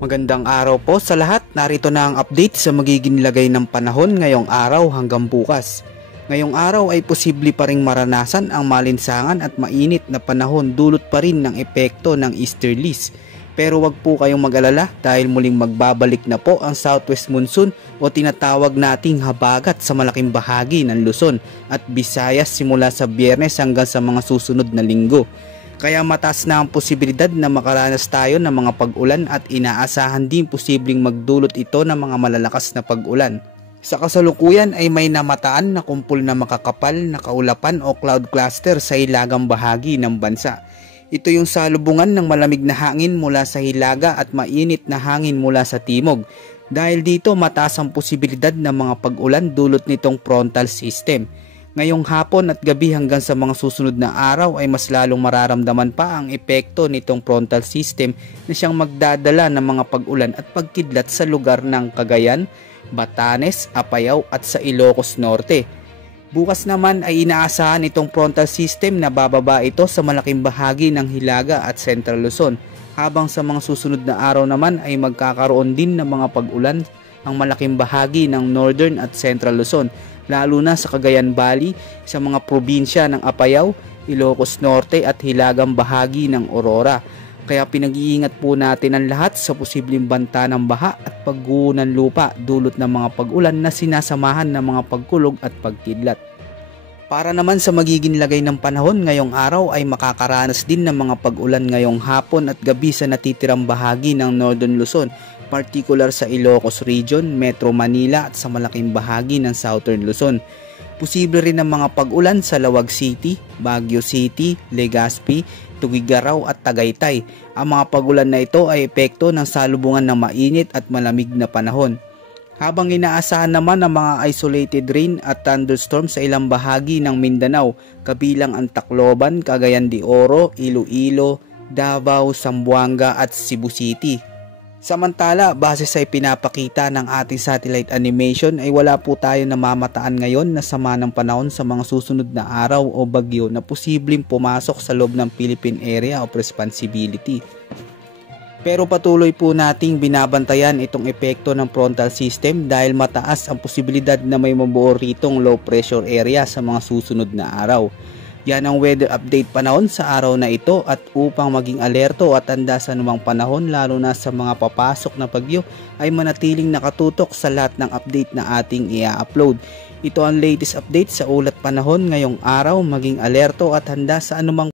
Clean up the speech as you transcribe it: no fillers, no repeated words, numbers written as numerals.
Magandang araw po sa lahat. Narito na ang update sa magiging lagay ng panahon ngayong araw hanggang bukas. Ngayong araw ay posible pa ring maranasan ang malinsangan at mainit na panahon dulot pa rin ng epekto ng easterlies. Pero wag po kayong mag-alala dahil muling magbabalik na po ang southwest monsoon o tinatawag nating habagat sa malaking bahagi ng Luzon at Visayas simula sa Biyernes hanggang sa mga susunod na linggo. Kaya mataas na ang posibilidad na makaranas tayo ng mga pag-ulan at inaasahan din posibleng magdulot ito ng mga malalakas na pag-ulan. Sa kasalukuyan ay may namataan na kumpol na makakapal na kaulapan o cloud cluster sa hilagang bahagi ng bansa. Ito yung salubungan ng malamig na hangin mula sa hilaga at mainit na hangin mula sa timog. Dahil dito mataas ang posibilidad ng mga pag-ulan dulot nitong frontal system. Ngayong hapon at gabi hanggang sa mga susunod na araw ay mas lalong mararamdaman pa ang epekto nitong frontal system na siyang magdadala ng mga pag-ulan at pagkidlat sa lugar ng Cagayan, Batanes, Apayao at sa Ilocos Norte. Bukas naman ay inaasahan itong frontal system na bababa ito sa malaking bahagi ng Hilaga at Central Luzon, habang sa mga susunod na araw naman ay magkakaroon din ng mga pag-ulan ang malaking bahagi ng Northern at Central Luzon, lalo na sa Cagayan Valley, sa mga probinsya ng Apayao, Ilocos Norte at hilagang bahagi ng Aurora. Kaya pinag-iingat po natin ang lahat sa posibleng banta ng baha at pagguho ng lupa dulot ng mga pag-ulan na sinasamahan ng mga pagkulog at pagkidlat. Para naman sa magiging lagay ng panahon ngayong araw ay makakaranas din ng mga pag-ulan ngayong hapon at gabi sa natitirang bahagi ng Northern Luzon, particular sa Ilocos Region, Metro Manila at sa malaking bahagi ng Southern Luzon. Posible rin ang mga pag-ulan sa Lawag City, Baguio City, Legazpi, Tuguegarao at Tagaytay. Ang mga pag-ulan na ito ay epekto ng salubungan ng mainit at malamig na panahon. Habang inaasahan naman ang mga isolated rain at thunderstorm sa ilang bahagi ng Mindanao, kabilang ang Tacloban, Cagayan de Oro, Iloilo, Davao, Zamboanga at Cebu City. Samantala, base sa ipinapakita ng ating satellite animation ay wala po tayo namamataan ngayon na sama ng panahon sa mga susunod na araw o bagyo na posibleng pumasok sa loob ng Philippine Area of Responsibility. Pero patuloy po nating binabantayan itong epekto ng frontal system dahil mataas ang posibilidad na may mabuo ritong low pressure area sa mga susunod na araw. Yan ang weather update panahon sa araw na ito at upang maging alerto at handa sa anumang panahon lalo na sa mga papasok na bagyo ay manatiling nakatutok sa lahat ng update na ating i-upload. Ito ang latest update sa ulat panahon ngayong araw, maging alerto at handa sa anumang